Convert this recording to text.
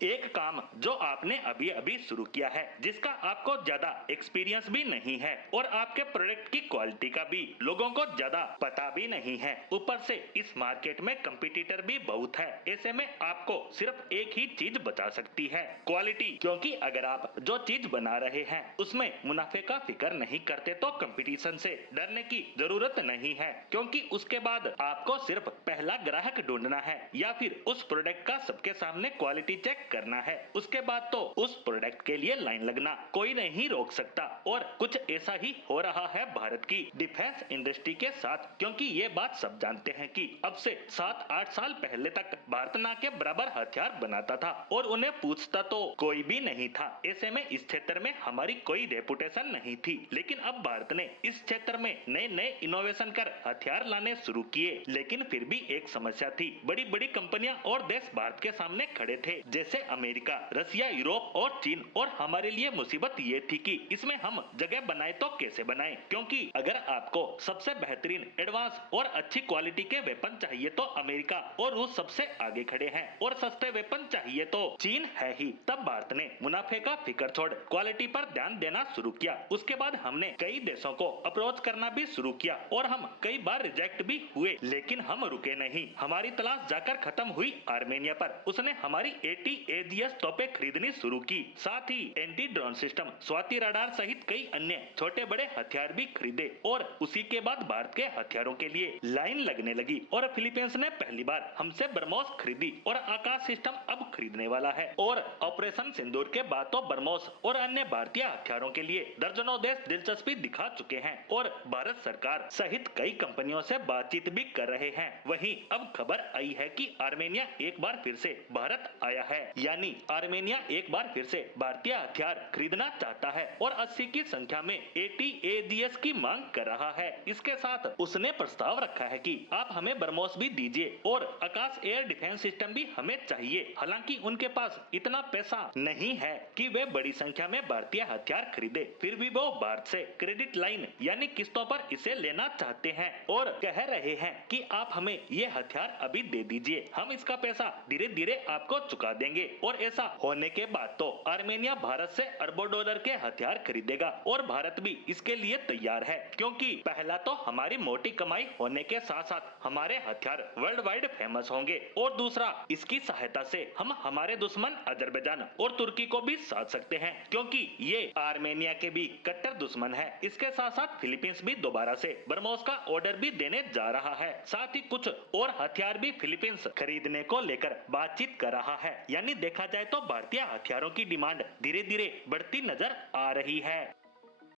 एक काम जो आपने अभी अभी शुरू किया है, जिसका आपको ज्यादा एक्सपीरियंस भी नहीं है और आपके प्रोडक्ट की क्वालिटी का भी लोगों को ज्यादा पता भी नहीं है। ऊपर से इस मार्केट में कंपटीटर भी बहुत है। ऐसे में आपको सिर्फ एक ही चीज बचा सकती है, क्वालिटी। क्योंकि अगर आप जो चीज बना रहे हैं उसमें मुनाफे का फिक्र नहीं करते तो कंपटीशन से डरने की जरूरत नहीं है, क्योंकि उसके बाद आपको सिर्फ पहला ग्राहक ढूंढना है या फिर उस प्रोडक्ट का सबके सामने क्वालिटी चेक करना है। उसके बाद तो उस प्रोडक्ट के लिए लाइन लगना कोई नहीं रोक सकता। और कुछ ऐसा ही हो रहा है भारत की डिफेंस इंडस्ट्री के साथ, क्योंकि ये बात सब जानते हैं कि अब से 7-8 साल पहले तक भारत ना के बराबर हथियार बनाता था और उन्हें पूछता तो कोई भी नहीं था। ऐसे में इस क्षेत्र में हमारी कोई रेपुटेशन नहीं थी, लेकिन अब भारत ने इस क्षेत्र में नए नए इनोवेशन कर हथियार लाने शुरू किए। लेकिन फिर भी एक समस्या थी, बड़ी बड़ी कंपनियां और देश भारत के सामने खड़े थे, जैसे अमेरिका, रसिया, यूरोप और चीन। और हमारे लिए मुसीबत ये थी कि इसमें हम जगह बनाए तो कैसे बनाए, क्योंकि अगर आपको सबसे बेहतरीन, एडवांस और अच्छी क्वालिटी के वेपन चाहिए तो अमेरिका और रूस सबसे आगे खड़े हैं, और सस्ते वेपन चाहिए तो चीन है ही। तब भारत ने मुनाफे का फिक्र छोड़ क्वालिटी पर ध्यान देना शुरू किया। उसके बाद हमने कई देशों को अप्रोच करना भी शुरू किया और हम कई बार रिजेक्ट भी हुए, लेकिन हम रुके नहीं। हमारी तलाश जाकर खत्म हुई आर्मेनिया पर। उसने हमारी AT-AGS तोपें खरीदनी शुरू की, साथ ही anti drone system, Swathi radar सहित कई अन्य छोटे बड़े हथियार भी खरीदे। और उसी के बाद भारत के हथियारों के लिए लाइन लगने लगी और फिलीपींस ने पहली बार हमसे ब्रह्मोस खरीदी और आकाश सिस्टम अब खरीदने वाला है। और ऑपरेशन सिंदूर के बाद तो ब्रह्मोस और अन्य भारतीय हथियारों के लिए दर्जनों देश दिलचस्पी दिखा चुके हैं और भारत सरकार सहित कई कंपनियों से बातचीत भी कर रहे हैं। वहीं अब खबर आई है कि आर्मेनिया एक बार फिर से भारत आया है, यानी आर्मेनिया एक बार फिर से भारतीय हथियार खरीदना चाहता है और 80 की संख्या में AT-AGS की मांग कर रहा है। इसके साथ उसने प्रस्ताव रखा है कि आप हमें ब्रह्मोस भी दीजिए और आकाश एयर डिफेंस सिस्टम भी हमें चाहिए। हालांकि उनके पास इतना पैसा नहीं है कि वे बड़ी संख्या में भारतीय हथियार खरीदे, फिर भी वो भारत से क्रेडिट लाइन यानी किस्तों पर इसे लेना चाहते हैं और कह रहे हैं कि आप हमें ये हथियार अभी दे दीजिए, हम इसका पैसा धीरे धीरे आपको चुका देंगे। और ऐसा होने के बाद तो आर्मेनिया भारत से अरबों डॉलर के हथियार खरीदेगा और भारत भी इसके लिए तैयार है, क्योंकि पहला तो हमारी मोटी कमाई होने के साथ साथ हमारे हथियार वर्ल्ड वाइड फेमस होंगे और दूसरा इसकी सहायता से हम हमारे दुश्मन अजरबैजान और तुर्की को भी साध सकते हैं, क्योंकि ये आर्मेनिया के भी कट्टर दुश्मन है। इसके साथ साथ फिलीपींस भी दोबारा से ब्रह्मोस का ऑर्डर भी देने जा रहा है, साथ ही कुछ और हथियार भी फिलीपींस खरीदने को लेकर बातचीत कर रहा है। यानी देखा जाए तो भारतीय हथियारों की डिमांड धीरे धीरे बढ़ती नजर आ रही है।